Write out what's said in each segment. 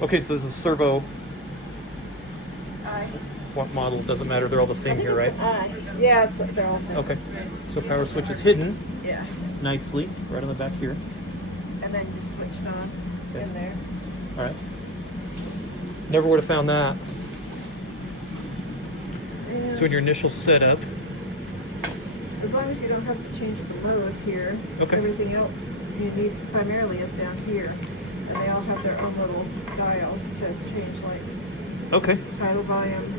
Okay, so this is servo. I What model? Doesn't matter. They're all the same think here, it's right? an I. Yeah, they're all same. Okay. So power switch is hidden Yeah. nicely right on the back here. And then you switch it on Okay. in there. All right. Never would have found that. And So in your initial setup, as long as you don't have to change the load here, Okay. everything else you need primarily is down here. And they all have their own little dials to change, like okay. tidal volume,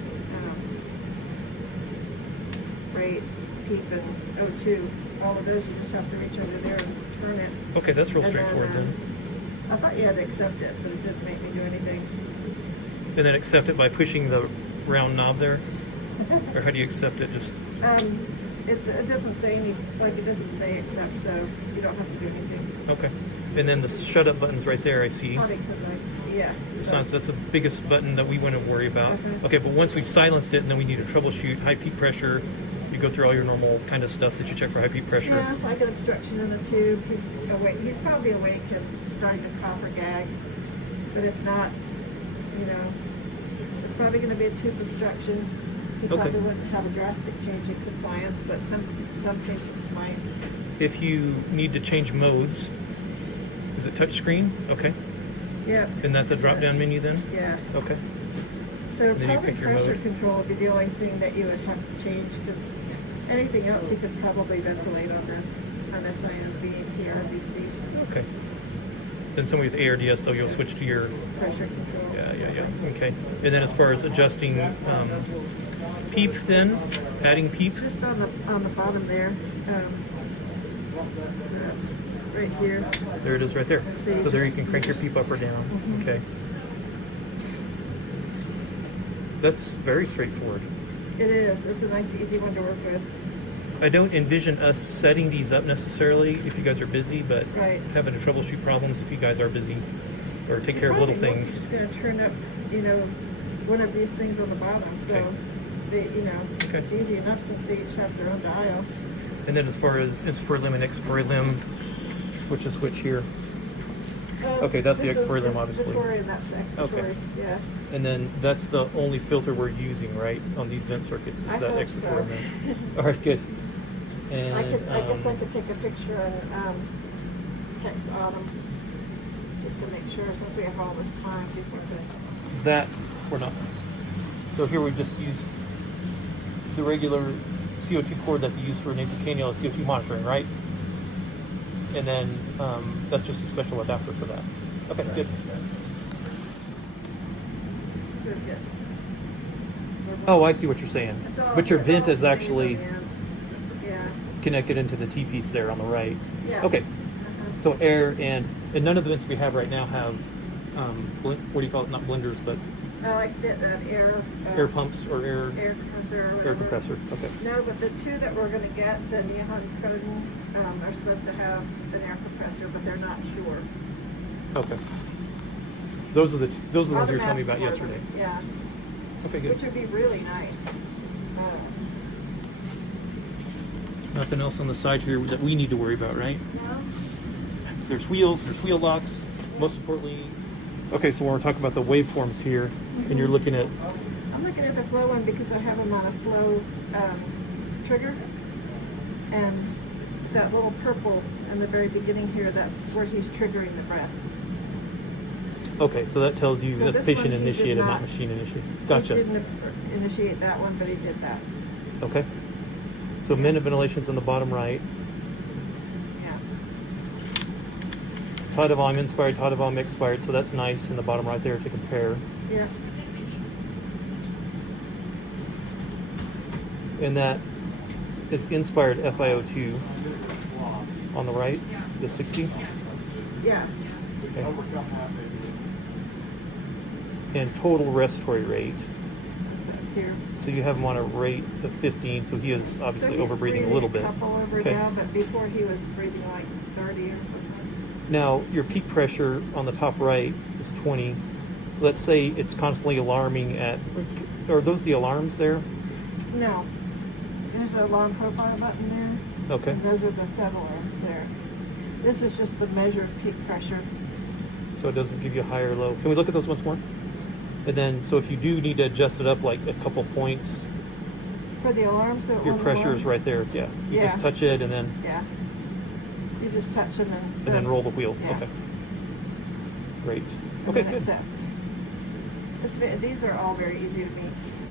rate, peak, and O2. All of those you just have to reach over there and turn it. Okay, that's real And straightforward then. I thought you had to accept it, but it didn't make me do anything. And then accept it by pushing the round knob there? Or how do you accept it? Just It doesn't say any, like it doesn't say accept, so you don't have to do anything. okay. And then the shut up button's right there, I see. Probably 'cause yeah. The sounds, that's the biggest button that we want to worry about. Okay, but once we've silenced it and then we need to troubleshoot high peak pressure, you go through all your normal kind of stuff that you check for high peak pressure. Yeah, like an obstruction in the tube. He's awake. He's probably awake and starting to cough or gag. But if not, it's probably going to be a tube obstruction. He Okay. probably wouldn't have a drastic change in compliance, but some patients might. If you need to change modes, is it touch screen? Okay. Yeah. And that's a drop down menu then? Yeah. Okay. So then you probably pick your pressure mode. control would be the only thing that you would have to change, because anything else you could probably ventilate on this INV, PRVC, Okay. Then somebody with ARDS though, you'll switch to your, pressure control. yeah. Okay. And then as far as adjusting PEEP then, adding PEEP? Just on the bottom there, right here. There it is right there. So there you can crank your PEEP up or down. Okay. That's very straightforward. It is. It's a nice, easy one to work with. I don't envision us setting these up necessarily if you guys are busy, but Right. having to troubleshoot problems if you guys are busy or take care of little Probably things. Just going to turn up, one of these things on the bottom. So, Okay. Okay. it's easy enough since they each have their own dial. And then as far as inspiratory limb and expiratory limb, which is which here? Okay, that's the This is expiratory limb, obviously. inspiratory and that's expiratory. Okay. Yeah. And then that's the only filter we're using, right, on these vent circuits, is I that hope expiratory so. limb. All right, good. And I guess I could take a picture and text Autumn just to make sure, since we have all this time before this. that we're not. So here we just used the regular CO2 cord that they use for nasal cannula CO2 monitoring, right? And then that's just a special adapter for that. Okay, good. So good. Oh, I see what you're saying. But your vent is actually Yeah. connected into the T-piece there on the right. Yeah. Okay, Uh-huh. so air and none of the vents we have right now have, what do you call it, not blenders, but I like that air. air pumps or air Air compressor. Or air whatever. compressor. Okay. No, but the two that we're going to get, the Neon Coden, are supposed to have an air compressor, but they're not sure. Okay. Those are the ones you were telling me Automask about for them, yesterday. Yeah. Okay, Which good. would be really nice. Nothing else on the side here that we need to worry about, right? No? There's wheels, there's wheel locks. Most importantly, okay, so when we're talking about the waveforms here, and you're looking at, I'm looking at the flow one because I have them on a flow trigger. And that little purple in the very beginning here, that's where he's triggering the breath. okay, so that tells you So that's this patient one he did initiated, not not- machine initiated. He Gotcha. didn't initiate that one, but he did that. Okay. So minute ventilation's in the bottom right. Yeah. Tidal volume inspired, tidal volume expired, so that's nice in the bottom right there to compare. Yeah. And that is inspired FiO2 on the right, the 60. Yeah. Okay. And total respiratory rate. Here. So you have him on a rate of 15, so he is obviously So he's overbreathing a little bit. A couple over Okay. now, but before he was breathing like 30 or something. Now, your peak pressure on the top right is 20. Let's say it's constantly alarming at, are those the alarms there? No. There's an alarm profile button there. Okay. And those are the set alarms there. This is just the measured peak pressure. so it doesn't give you a high or low. Can we look at those once more? And then, so if you do need to adjust it up like a couple points, For the alarm, so it your won't pressure is alarm? right there. Yeah, you Yeah. just touch it and then Yeah. You just touch them and then roll the wheel. Yeah. Okay. Great. And Okay, then good. accept. These are all very easy to meet.